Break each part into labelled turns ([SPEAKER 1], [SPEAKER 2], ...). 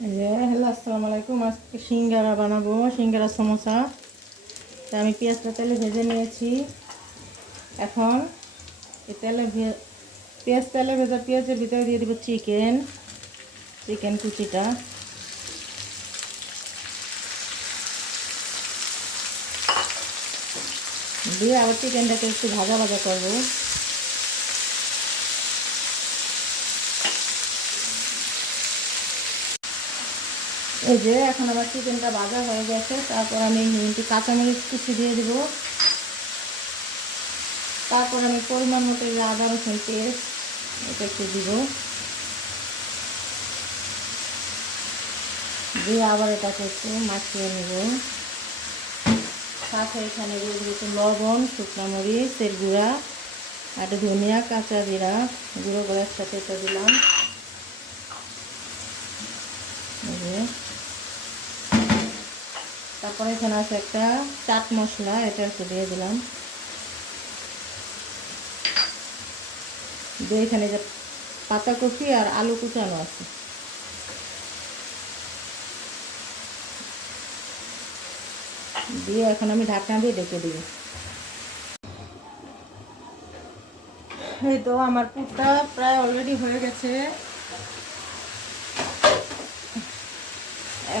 [SPEAKER 1] Hello, আসসালামু আলাইকুম। আজকে সিঙ্গারা বানাবো, সিঙ্গারা সমোসা। আমি পেঁয়াজটা তেলে ভেজে নিয়েছি। এখন তেলে পেঁয়াজ তেলে ভেজা পেঁয়াজের ভিতরে দিয়ে দেবো চিকেন চিকেন কুচিটা। দিয়ে আবার চিকেনটাকে একটু ভাজা ভাজা করব। এই যে এখন আবার চিকেনটা ভাজা হয়ে গেছে। তারপর আমি কাঁচামরিচ কুচি দিয়ে দিব। তারপর আমি পরিমাণ মতো আদা, রসুন পেস্ট এটা একটু দিব। দিয়ে আবার এটাকে একটু মাখিয়ে নেব। সাথে এখানে একটু লবণ, শুকনো মরিচ তেল গুঁড়া, আর ধনিয়া, কাঁচা জিরা। গুঁড়ো করে সাথে এটা দিলাম এই যে তারপরে এখানে আছে একটা চাট মশলা, এটা একটু দিয়ে দিলাম। দিয়ে এখানে যে পাতাকপি আর আলু কুচানো আছে। দিয়ে এখন আমি ঢাকনা দিয়ে ডেকে দিই। এই তো আমার পুরটা প্রায় অলরেডি হয়ে গেছে।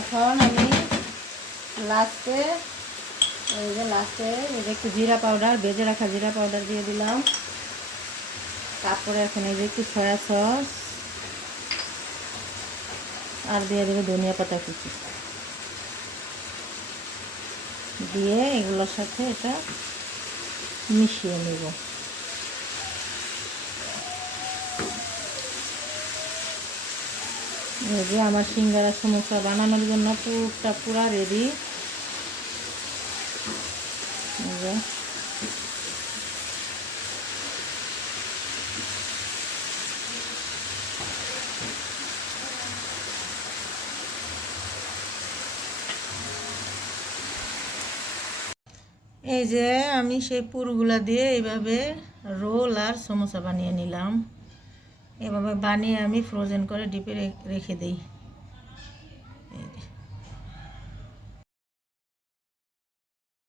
[SPEAKER 1] এখন আমি লাস্টে, এই যে লাস্টে, এই যে একটু জিরা পাউডার, ভেজে রাখা জিরা পাউডার দিয়ে দিলাম। তারপরে এখন এই যে একটু সয়া সস। আর দিয়ে দেবো ধনিয়া পাতা কুচি। দিয়ে এগুলোর সাথে এটা মিশিয়ে নেব। এই যে আমার সিঙ্গারা সমোসা বানানোর জন্য পুরটা পুরা রেডি যে এই যে আমি সেই পুরগুলা দিয়ে এইভাবে রোল আর সমোসা বানিয়ে নিলাম। এভাবে বানিয়ে আমি ফ্রোজেন করে ডিপে রেখে দিই।